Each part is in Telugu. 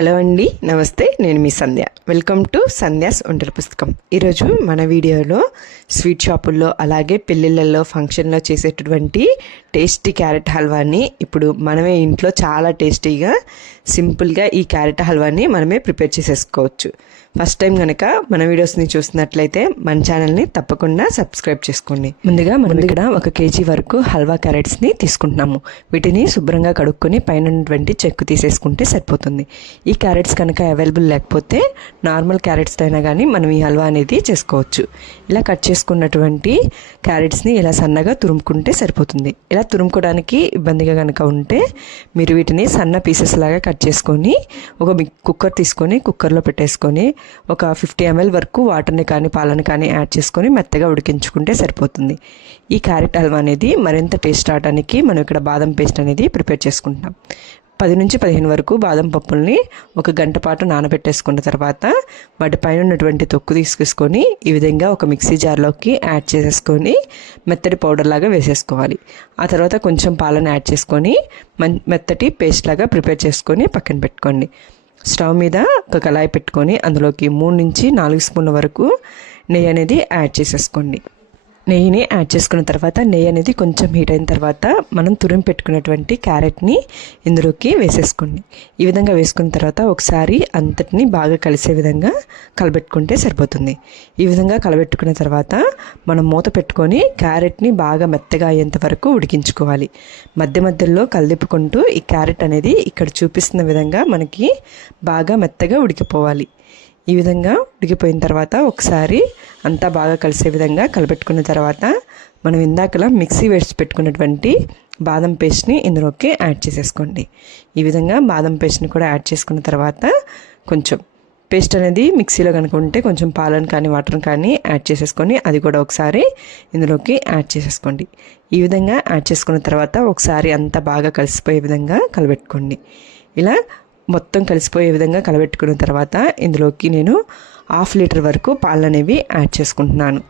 హలో అండి, నమస్తే. నేను మీ సంధ్య. వెల్కమ్ టు సంధ్యాస్ ఒంటరి పుస్తకం. ఈరోజు మన వీడియోలో స్వీట్ షాపుల్లో అలాగే పెళ్ళిళ్ళల్లో ఫంక్షన్లో చేసేటటువంటి టేస్టీ క్యారెట్ హల్వాని ఇప్పుడు మనమే ఇంట్లో చాలా టేస్టీగా సింపుల్గా ఈ క్యారెట్ హల్వాని మనమే ప్రిపేర్ చేసేసుకోవచ్చు. ఫస్ట్ టైం కనుక మన వీడియోస్ని చూసినట్లయితే మన ఛానల్ని తప్పకుండా సబ్స్క్రైబ్ చేసుకోండి. ముందుగా మనం ఇక్కడ 1 kg వరకు హల్వా క్యారెట్స్ని తీసుకుంటున్నాము. వీటిని శుభ్రంగా కడుక్కొని పైన ఉన్నటువంటి చెక్కు తీసేసుకుంటే సరిపోతుంది. ఈ క్యారెట్స్ కనుక అవైలబుల్ లేకపోతే నార్మల్ క్యారెట్స్తో అయినా కానీ మనం ఈ హల్వా అనేది చేసుకోవచ్చు. ఇలా కట్ చేసుకున్నటువంటి క్యారెట్స్ని ఇలా సన్నగా తురుముకుంటే సరిపోతుంది. ఇలా తురుముకోవడానికి ఇబ్బందిగా కనుక ఉంటే మీరు వీటిని సన్న పీసెస్ లాగా కట్ చేసుకొని ఒక కుక్కర్ తీసుకొని కుక్కర్లో పెట్టేసుకొని ఒక 50 ml వరకు వాటర్ని కానీ పాలను కానీ యాడ్ చేసుకొని మెత్తగా ఉడికించుకుంటే సరిపోతుంది. ఈ క్యారెట్ హల్వా అనేది మరింత టేస్ట్ రావడానికి మనం ఇక్కడ బాదం పేస్ట్ అనేది ప్రిపేర్ చేసుకుంటాం. 10 నుంచి 15 వరకు బాదం పప్పుల్ని 1 గంట పాటు నానబెట్టేసుకున్న తర్వాత వాటి పైన ఉన్నటువంటి తొక్కు తీసుకొని ఈ విధంగా ఒక మిక్సీ జార్లోకి యాడ్ చేసేసుకొని మెత్తటి పౌడర్ లాగా వేసేసుకోవాలి. ఆ తర్వాత కొంచెం పాలను యాడ్ చేసుకొని మెత్తటి పేస్ట్ లాగా ప్రిపేర్ చేసుకొని పక్కన పెట్టుకోండి. స్టవ్ మీద ఒక కళాయి పెట్టుకొని అందులోకి 3 నుంచి 4 స్పూన్ల వరకు నెయ్యి అనేది యాడ్ చేసేసుకోండి. నెయ్యిని యాడ్ చేసుకున్న తర్వాత నెయ్యి అనేది కొంచెం హీట్ అయిన తర్వాత మనం తురిమి పెట్టుకున్నటువంటి క్యారెట్ని ఇందులోకి వేసేసుకోండి. ఈ విధంగా వేసుకున్న తర్వాత ఒకసారి అంతటిని బాగా కలిసే విధంగా కలబెట్టుకుంటే సరిపోతుంది. ఈ విధంగా కలబెట్టుకున్న తర్వాత మనం మూత పెట్టుకొని క్యారెట్ని బాగా మెత్తగా అయ్యేంత వరకు ఉడికించుకోవాలి. మధ్య మధ్యలో కలిదిప్పుకుంటూ ఈ క్యారెట్ అనేది ఇక్కడ చూపిస్తున్న విధంగా మనకి బాగా మెత్తగా ఉడికిపోవాలి. ఈ విధంగా ఉడికిపోయిన తర్వాత ఒకసారి అంతా బాగా కలిసే విధంగా కలపెట్టుకున్న తర్వాత మనం ఇందాకలా మిక్సీ వేసి పెట్టుకున్నటువంటి బాదం పేస్ట్ని ఇందులోకి యాడ్ చేసేసుకోండి. ఈ విధంగా బాదం పేస్ట్ని కూడా యాడ్ చేసుకున్న తర్వాత కొంచెం పేస్ట్ అనేది మిక్సీలో కనుక ఉంటే కొంచెం పాలను కానీ వాటర్ని కానీ యాడ్ చేసేసుకొని అది కూడా ఒకసారి ఇందులోకి యాడ్ చేసేసుకోండి. ఈ విధంగా యాడ్ చేసుకున్న తర్వాత ఒకసారి అంతా బాగా కలిసిపోయే విధంగా కలబెట్టుకోండి. ఇలా మొత్తం కలిసిపోయే విధంగా కలబెట్టుకున్న తర్వాత ఇందులోకి నేను 1/2 లీటర్ వరకు పాలు అనేవి యాడ్ చేసుకుంటున్నాను.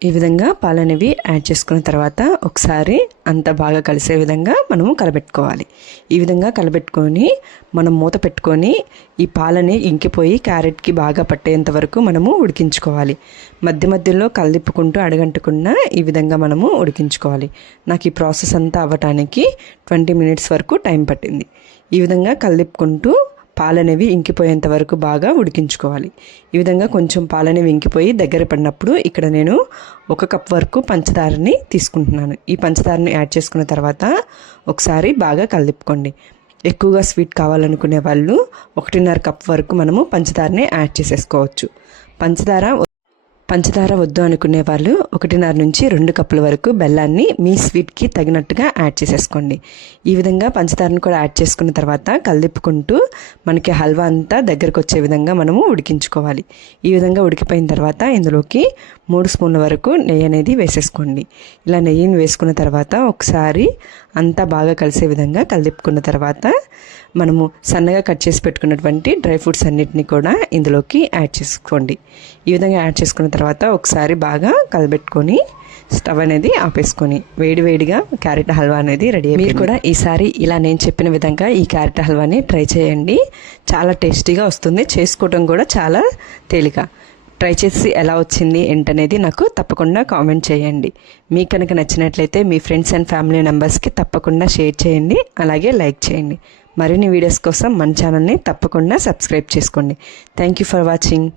ఈ విధంగా పాలు అనేవి యాడ్ చేసుకున్న తర్వాత ఒకసారి అంత బాగా కలిసే విధంగా మనము కలబెట్టుకోవాలి. ఈ విధంగా కలబెట్టుకొని మనం మూత పెట్టుకొని ఈ పాలని ఇంకిపోయి క్యారెట్కి బాగా పట్టేంత వరకు మనము ఉడికించుకోవాలి. మధ్య మధ్యలో కలదిప్పుకుంటూ అడగంటకుండా ఈ విధంగా మనము ఉడికించుకోవాలి. నాకు ఈ ప్రాసెస్ అంతా అవ్వటానికి 20 minutes వరకు టైం పట్టింది. ఈ విధంగా కలదిప్పుకుంటూ పాలనేవి ఇంకిపోయేంత వరకు బాగా ఉడికించుకోవాలి. ఈ విధంగా కొంచెం పాలనేవి ఇంకిపోయి దగ్గర పడినప్పుడు ఇక్కడ నేను 1 కప్ వరకు పంచదారని తీసుకుంటున్నాను. ఈ పంచదారని యాడ్ చేసుకున్న తర్వాత ఒకసారి బాగా కలిపుకోండి. ఎక్కువగా స్వీట్ కావాలనుకునే వాళ్ళు 1.5 కప్ వరకు మనము పంచదారని యాడ్ చేసేసుకోవచ్చు. పంచదార వద్దు అనుకునే వాళ్ళు 1.5 నుంచి 2 కప్పుల వరకు బెల్లాన్ని మీ స్వీట్కి తగినట్టుగా యాడ్ చేసేసుకోండి. ఈ విధంగా పంచదారను కూడా యాడ్ చేసుకున్న తర్వాత కలిపుకుంటూ మనకి హల్వా అంతా దగ్గరకు వచ్చే విధంగా మనము ఉడికించుకోవాలి. ఈ విధంగా ఉడికిపోయిన తర్వాత ఇందులోకి 3 స్పూన్ల వరకు నెయ్యి అనేది వేసేసుకోండి. ఇలా నెయ్యిని వేసుకున్న తర్వాత ఒకసారి అంతా బాగా కలిసే విధంగా కలిపుకున్న తర్వాత మనము సన్నగా కట్ చేసి పెట్టుకున్నటువంటి డ్రై ఫ్రూట్స్ అన్నిటిని కూడా ఇందులోకి యాడ్ చేసుకోండి. ఈ విధంగా యాడ్ చేసుకున్న తర్వాత ఒకసారి బాగా కలబెట్టుకొని స్టవ్ అనేది ఆపేసుకొని వేడివేడిగా క్యారెట్ హల్వా అనేది రెడీ. మీరు కూడా ఈసారి ఇలా నేను చెప్పిన విధంగా ఈ క్యారెట్ హల్వాని ట్రై చేయండి. చాలా టేస్టీగా వస్తుంది. చేసుకోవడం కూడా చాలా తేలిక. ట్రై చేసి ఎలా వచ్చింది ఏంటనేది నాకు తప్పకుండా కామెంట్ చేయండి. మీకు కనుక నచ్చినట్లయితే మీ ఫ్రెండ్స్ అండ్ ఫ్యామిలీ మెంబర్స్కి తప్పకుండా షేర్ చేయండి. అలాగే లైక్ చేయండి. మరిన్ని వీడియోస్ కోసం మన ఛానల్ని తప్పకుండా సబ్స్క్రైబ్ చేసుకోండి. Thank you for watching.